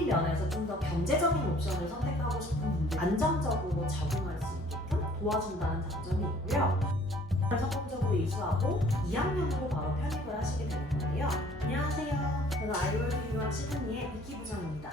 개인 면에서 좀 더 경제적인 옵션을 선택하고 싶은 분들 안정적으로 적응할 수 있게끔 도와준다는 장점이 있고요. 성공적으로 이수하고 2학년으로 바로 편입을 하시게 되는 건데요. 안녕하세요. 저는 아이월드 유학 시드니의 비키 부장입니다.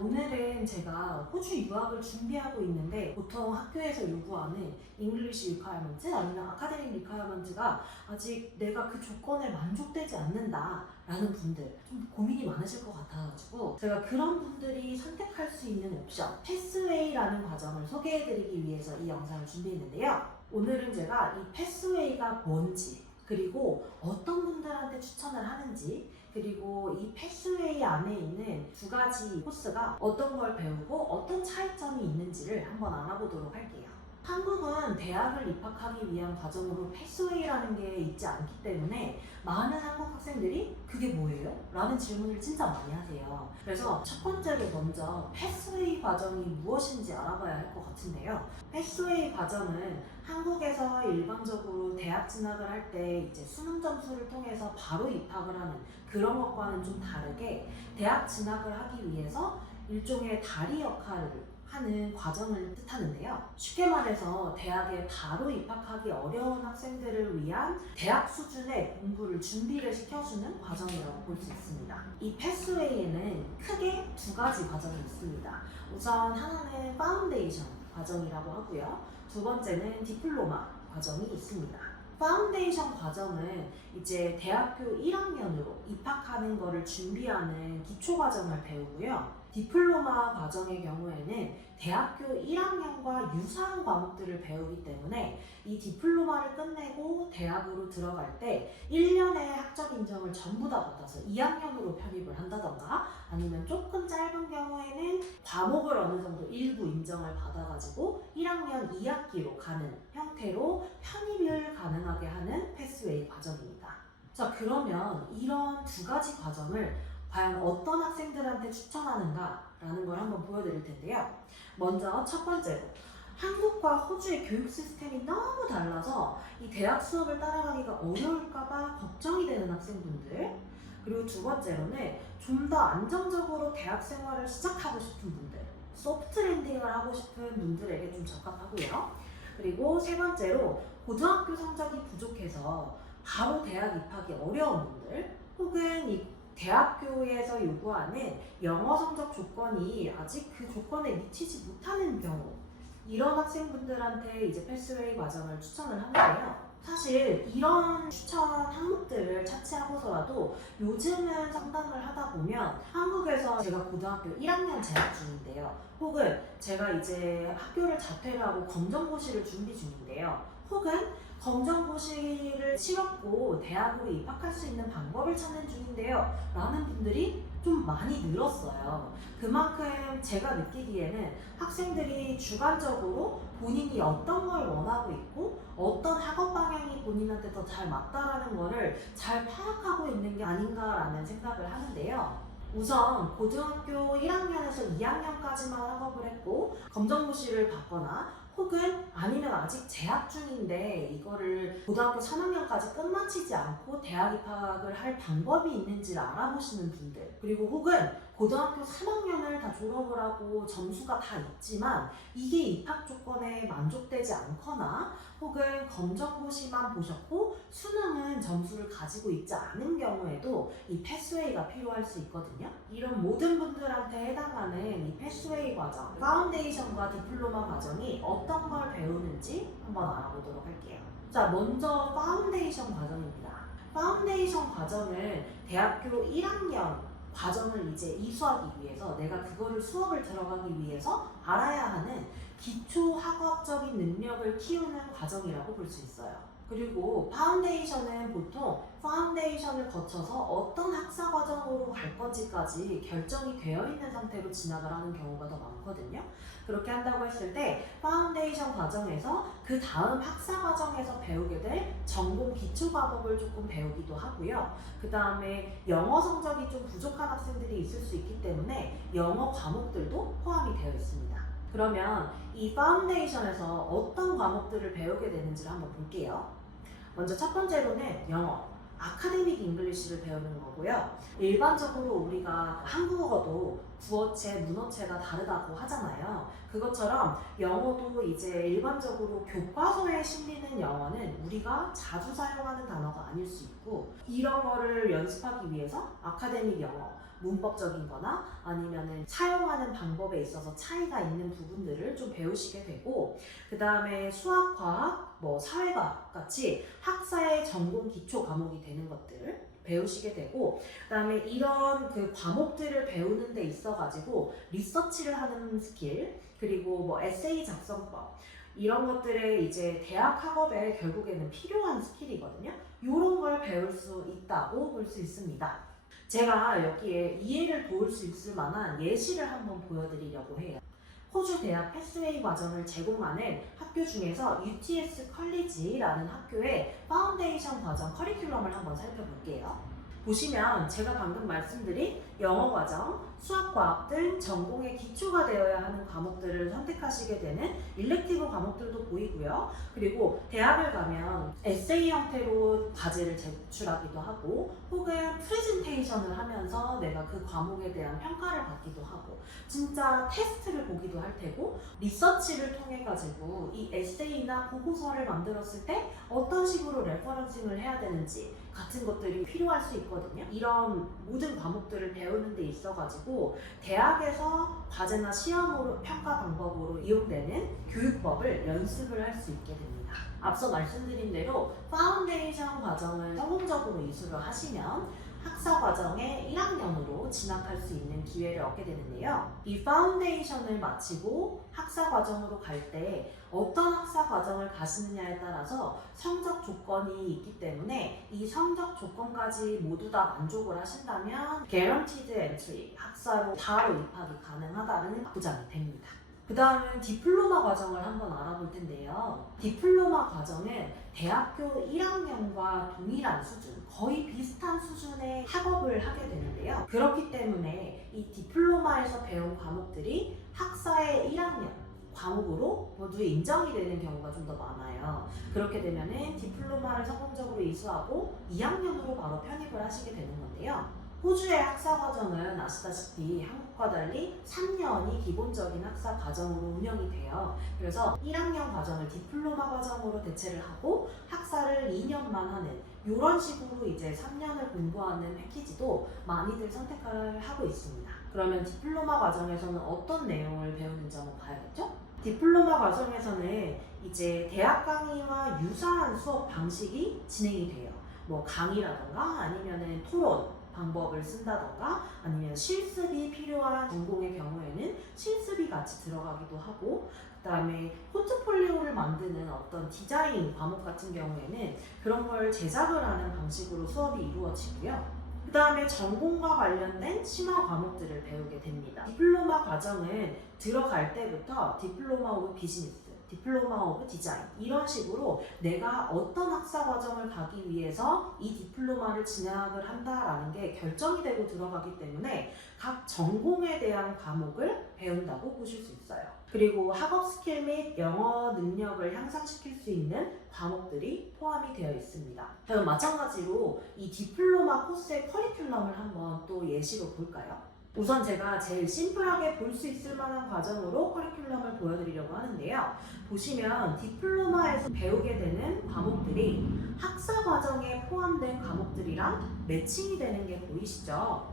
오늘은 제가 호주 유학을 준비하고 있는데 보통 학교에서 요구하는 잉글리시 리콰이어먼트 아니면 아카데믹 리콰이어먼트가 아직 내가 그 조건에 만족되지 않는다 라는 분들 좀 고민이 많으실 것 같아가지고 제가 그런 분들이 선택할 수 있는 옵션 패스웨이라는 과정을 소개해드리기 위해서 이 영상을 준비했는데요. 오늘은 제가 이 패스웨이가 뭔지 그리고 어떤 분들한테 추천을 하는지 그리고 이 패스웨이 안에 있는 두 가지 코스가 어떤 걸 배우고 어떤 차이점이 있는지를 한번 알아보도록 할게요. 한국은 대학을 입학하기 위한 과정으로 패스웨이라는 게 있지 않기 때문에 많은 한국 학생들이 그게 뭐예요? 라는 질문을 진짜 많이 하세요. 그래서 첫 번째로 먼저 패스웨이 과정이 무엇인지 알아봐야 할 것 같은데요. 패스웨이 과정은 한국에서 일반적으로 대학 진학을 할 때 이제 수능 점수를 통해서 바로 입학을 하는 그런 것과는 좀 다르게 대학 진학을 하기 위해서 일종의 다리 역할을 하는 과정을 뜻하는데요. 쉽게 말해서 대학에 바로 입학하기 어려운 학생들을 위한 대학 수준의 공부를 준비를 시켜주는 과정이라고 볼 수 있습니다. 이 패스웨이에는 크게 두 가지 과정이 있습니다. 우선 하나는 파운데이션 과정이라고 하고요. 두 번째는 디플로마 과정이 있습니다. 파운데이션 과정은 이제 대학교 1학년으로 입학하는 것을 준비하는 기초 과정을 배우고요. 디플로마 과정의 경우에는 대학교 1학년과 유사한 과목들을 배우기 때문에 이 디플로마를 끝내고 대학으로 들어갈 때 1년의 학적 인정을 전부 다 받아서 2학년으로 편입을 한다던가 아니면 조금 짧은 경우에는 과목을 어느 정도 일부 인정을 받아가지고 1학년 2학기로 가는 형태로 편입을 가능하게 하는 패스웨이 과정입니다. 자, 그러면 이런 두 가지 과정을 과연 어떤 학생들한테 추천하는가 라는 걸 한번 보여드릴 텐데요. 먼저 첫 번째로 한국과 호주의 교육 시스템이 너무 달라서 이 대학 수업을 따라가기가 어려울까봐 걱정이 되는 학생분들, 그리고 두 번째로는 좀 더 안정적으로 대학 생활을 시작하고 싶은 분들, 소프트 랜딩을 하고 싶은 분들에게 좀 적합하고요. 그리고 세 번째로 고등학교 성적이 부족해서 바로 대학 입학이 어려운 분들, 혹은 이 대학교에서 요구하는 영어 성적 조건이 아직 그 조건에 미치지 못하는 경우, 이런 학생분들한테 이제 패스웨이 과정을 추천을 하는데요. 사실 이런 추천 항목들을 차치하고서라도 요즘은 상담을 하다 보면 한국에서 제가 고등학교 1학년 재학 중인데요. 혹은 제가 이제 학교를 자퇴를 하고 검정고시를 준비 중인데요. 혹은 검정고시를 치렀고 대학으로 입학할 수 있는 방법을 찾는 중인데요 라는 분들이 좀 많이 늘었어요. 그만큼 제가 느끼기에는 학생들이 주관적으로 본인이 어떤 걸 원하고 있고 어떤 학업 방향이 본인한테 더 잘 맞다라는 거를 잘 파악하고 있는 게 아닌가라는 생각을 하는데요. 우선 고등학교 1학년에서 2학년까지만 학업을 했고 검정고시를 받거나 혹은 아니면 아직 재학 중인데 이거를 고등학교 3학년까지 끝마치지 않고 대학 입학을 할 방법이 있는지를 알아보시는 분들, 그리고 혹은 고등학교 3학년을 다 졸업을 하고 점수가 다 있지만 이게 입학 조건에 만족되지 않거나 혹은 검정고시만 보셨고 수능은 점수를 가지고 있지 않은 경우에도 이 패스웨이가 필요할 수 있거든요. 이런 모든 분들한테 해당하는 이 패스웨이 과정, 파운데이션과 디플로마 과정이 어떤 걸 배우는지 한번 알아보도록 할게요. 자, 먼저 파운데이션 과정입니다. 파운데이션 과정은 대학교 1학년 과정을 이제 이수하기 위해서 내가 그거를 수업을 들어가기 위해서 알아야 하는 기초 학업적인 능력을 키우는 과정이라고 볼 수 있어요. 그리고 파운데이션은 보통 파운데이션을 거쳐서 어떤 학사 과정으로 갈 건지까지 결정이 되어 있는 상태로 진학을 하는 경우가 더 많거든요. 그렇게 한다고 했을 때 파운데이션 과정에서 그 다음 학사 과정에서 배우게 될 전공 기초 과목을 조금 배우기도 하고요. 그 다음에 영어 성적이 좀 부족한 학생들이 있을 수 있기 때문에 영어 과목들도 포함이 되어 있습니다. 그러면 이 파운데이션에서 어떤 과목들을 배우게 되는지를 한번 볼게요. 먼저 첫 번째로는 영어. 아카데믹 잉글리시를 배우는 거고요. 일반적으로 우리가 한국어도 구어체, 문어체가 다르다고 하잖아요. 그것처럼 영어도 이제 일반적으로 교과서에 실리는 영어는 우리가 자주 사용하는 단어가 아닐 수 있고, 이런 거를 연습하기 위해서 아카데믹 영어, 문법적인 거나 아니면은 사용하는 방법에 있어서 차이가 있는 부분들을 좀 배우시게 되고, 그 다음에 수학, 과학, 사회과학 같이 학사의 전공 기초 과목이 되는 것들 배우시게 되고, 그 다음에 이런 그 과목들을 배우는 데 있어가지고 리서치를 하는 스킬, 그리고 에세이 작성법, 이런 것들에 이제 대학 학업에 결국에는 필요한 스킬이거든요. 이런 걸 배울 수 있다고 볼 수 있습니다. 제가 여기에 이해를 도울 수 있을 만한 예시를 한번 보여드리려고 해요. 호주 대학 패스웨이 과정을 제공하는 학교 중에서 UTS 컬리지라는 학교의 파운데이션 과정 커리큘럼을 한번 살펴볼게요. 보시면 제가 방금 말씀드린 영어 과정, 수학, 과학 등 전공의 기초가 되어야 하는 과목들을 선택하시게 되는 일렉티브 과목들도 보이고요. 그리고 대학을 가면 에세이 형태로 과제를 제출하기도 하고, 혹은 프레젠테이션을 하면서 내가 그 과목에 대한 평가를 받기도 하고, 진짜 테스트를 보기도 할 테고, 리서치를 통해 가지고 이 에세이나 보고서를 만들었을 때 어떤 식으로 레퍼런싱을 해야 되는지 같은 것들이 필요할 수 있거든요. 이런 모든 과목들을 배우는 데 있어가지고 대학에서 과제나 시험으로 평가 방법으로 이용되는 교육법을 연습을 할 수 있게 됩니다. 앞서 말씀드린 대로 파운데이션 과정을 성공적으로 이수를 하시면 학사 과정의 1학년으로 진학할 수 있는 기회를 얻게 되는데요. 이 파운데이션을 마치고 학사 과정으로 갈 때 어떤 학사 과정을 가시느냐에 따라서 성적 조건이 있기 때문에 이 성적 조건까지 모두 다 만족을 하신다면 Guaranteed Entry, 학사로 바로 입학이 가능하다는 보장이 됩니다. 그 다음은 디플로마 과정을 한번 알아볼 텐데요. 디플로마 과정은 대학교 1학년과 동일한 수준, 거의 비슷한 수준의 학업을 하게 되는데요. 그렇기 때문에 이 디플로마에서 배운 과목들이 학사의 1학년 과목으로 모두 인정이 되는 경우가 좀 더 많아요. 그렇게 되면은 디플로마를 성공적으로 이수하고 2학년으로 바로 편입을 하시게 되는 건데요. 호주의 학사 과정은 아시다시피 한국과 달리 3년이 기본적인 학사 과정으로 운영이 돼요. 그래서 1학년 과정을 디플로마 과정으로 대체를 하고 학사를 2년만 하는 이런 식으로 이제 3년을 공부하는 패키지도 많이들 선택을 하고 있습니다. 그러면 디플로마 과정에서는 어떤 내용을 배우는지 한번 봐야겠죠? 디플로마 과정에서는 이제 대학 강의와 유사한 수업 방식이 진행이 돼요. 강의라던가 아니면은 토론 방법을 쓴다던가, 아니면 실습이 필요한 전공의 경우에는 실습이 같이 들어가기도 하고, 그 다음에 포트폴리오를 만드는 어떤 디자인 과목 같은 경우에는 그런 걸 제작을 하는 방식으로 수업이 이루어지고요. 그 다음에 전공과 관련된 심화 과목들을 배우게 됩니다. 디플로마 과정은 들어갈 때부터 디플로마 오브 비즈니스, 디플로마 오브 디자인, 이런 식으로 내가 어떤 학사 과정을 가기 위해서 이 디플로마를 진학을 한다라는 게 결정이 되고 들어가기 때문에 각 전공에 대한 과목을 배운다고 보실 수 있어요. 그리고 학업 스킬 및 영어 능력을 향상시킬 수 있는 과목들이 포함이 되어 있습니다. 그럼 마찬가지로 이 디플로마 코스의 커리큘럼을 한번 또 예시로 볼까요? 우선 제가 제일 심플하게 볼 수 있을 만한 과정으로 커리큘럼을 보여드리려고 하는데요. 보시면 디플로마에서 배우게 되는 과목들이 학사 과정에 포함된 과목들이랑 매칭이 되는 게 보이시죠?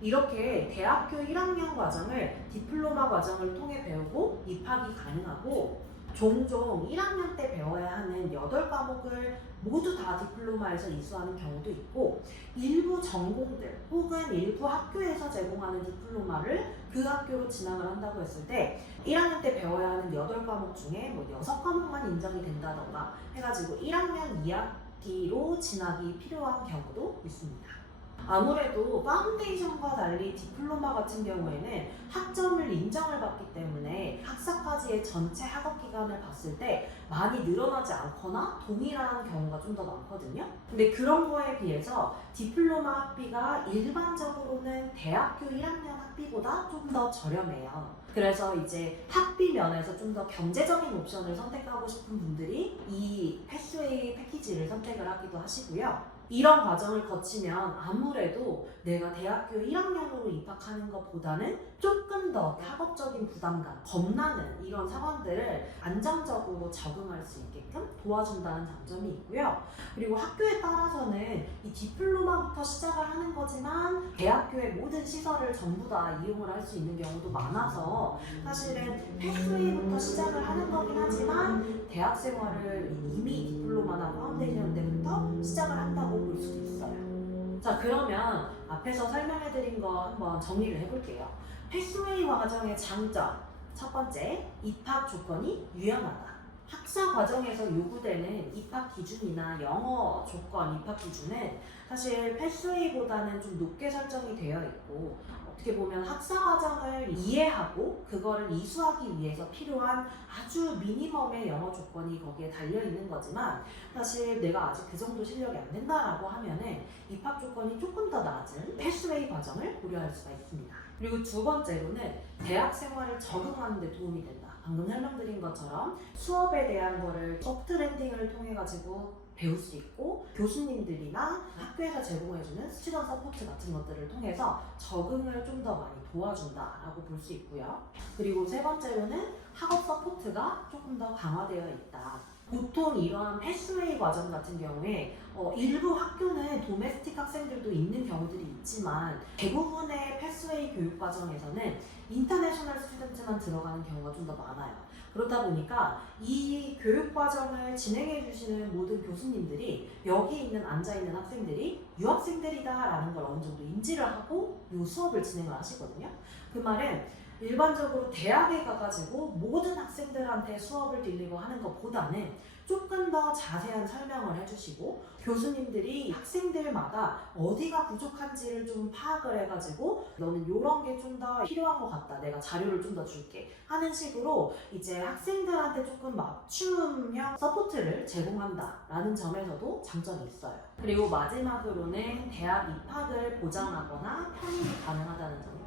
이렇게 대학교 1학년 과정을 디플로마 과정을 통해 배우고 입학이 가능하고, 종종 1학년 때 배워야 하는 8과목을 모두 다 디플로마에서 이수하는 경우도 있고, 일부 전공들 혹은 일부 학교에서 제공하는 디플로마를 그 학교로 진학을 한다고 했을 때 1학년 때 배워야 하는 8과목 중에 6과목만 인정이 된다던가 해가지고 1학년 2학기로 진학이 필요한 경우도 있습니다. 아무래도 파운데이션과 달리 디플로마 같은 경우에는 학점을 인정을 받기 때문에 학사까지의 전체 학업 기간을 봤을 때 많이 늘어나지 않거나 동일한 경우가 좀 더 많거든요. 근데 그런 거에 비해서 디플로마 학비가 일반적으로는 대학교 1학년 학비보다 좀 더 저렴해요. 그래서 이제 학비 면에서 좀 더 경제적인 옵션을 선택하고 싶은 분들이 이 패스웨이 패키지를 선택을 하기도 하시고요. 이런 과정을 거치면 아무래도 내가 대학교 1학년으로 입학하는 것보다는 조금 더 학업적인 부담감, 겁나는 이런 상황들을 안정적으로 적응할 수 있게끔 도와준다는 장점이 있고요. 그리고 학교에 따라서는 이 디플로마부터 시작을 하는 거지만 대학교의 모든 시설을 전부 다 이용을 할 수 있는 경우도 많아서 사실은 패스웨이부터 시작을 하는 거긴 하지만 대학 생활을 이미 디플로마나 파운데이션 때부터 시작을 한다고 볼 수도 있어요. 자, 그러면 앞에서 설명해드린 거 한번 정리를 해볼게요. 패스웨이 과정의 장점. 첫 번째, 입학 조건이 유연하다. 학사 과정에서 요구되는 입학 기준이나 영어 조건, 입학 기준은 사실 패스웨이보다는 좀 높게 설정이 되어 있고 어떻게 보면 학사 과정을 이해하고 그거를 이수하기 위해서 필요한 아주 미니멈의 영어 조건이 거기에 달려 있는 거지만 사실 내가 아직 그 정도 실력이 안 된다라고 하면은 입학 조건이 조금 더 낮은 패스웨이 과정을 고려할 수가 있습니다. 그리고 두 번째로는 대학 생활을 적응하는 데 도움이 된다. 방금 설명드린 것처럼 수업에 대한 거를 소프트 랜딩을 통해 가지고 배울 수 있고 교수님들이나 학교에서 제공해주는 스튜던트 서포트 같은 것들을 통해서 적응을 좀 더 많이 도와준다라고 볼 수 있고요. 그리고 세 번째로는 학업 서포트가 조금 더 강화되어 있다. 보통 이러한 패스웨이 과정 같은 경우에 일부 학교는 도메스틱 학생들도 있는 경우들이 있지만 대부분의 패스웨이 교육 과정에서는 인터내셔널 스튜던트만 들어가는 경우가 좀 더 많아요. 그렇다 보니까 이 교육 과정을 진행해 주시는 모든 교수님들이 여기 있는 앉아있는 학생들이 유학생들이다라는 걸 어느 정도 인지를 하고 이 수업을 진행을 하시거든요. 그 말은 일반적으로 대학에 가가지고 모든 학생들한테 수업을 들리고 하는 것보다는 조금 더 자세한 설명을 해주시고 교수님들이 학생들마다 어디가 부족한지를 좀 파악을 해가지고 너는 이런 게 좀 더 필요한 것 같다. 내가 자료를 좀 더 줄게 하는 식으로 이제 학생들한테 조금 맞춤형 서포트를 제공한다라는 점에서도 장점이 있어요. 그리고 마지막으로는 대학 입학을 보장하거나 편입이 가능하다는 점입니다.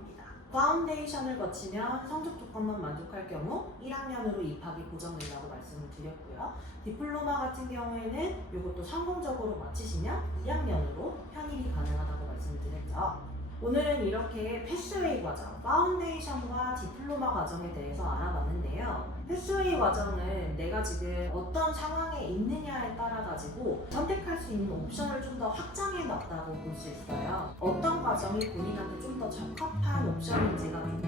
파운데이션을 거치면 성적 조건만 만족할 경우 1학년으로 입학이 보장된다고 말씀을 드렸고요. 디플로마 같은 경우에는 이것도 성공적으로 마치시면 2학년으로 편입이 가능하다고 말씀을 드렸죠. 오늘은 이렇게 패스웨이 과정, 파운데이션과 디플로마 과정에 대해서 알아봤는데요. 패스웨이 과정은 내가 지금 어떤 상황에 있느냐에 따라 가지고 선택할 수 있는 옵션을 좀 더 확장해 놨다고 볼 수 있어요. 어떤 과정이 본인한테 좀 더 적합한 옵션인지가 좀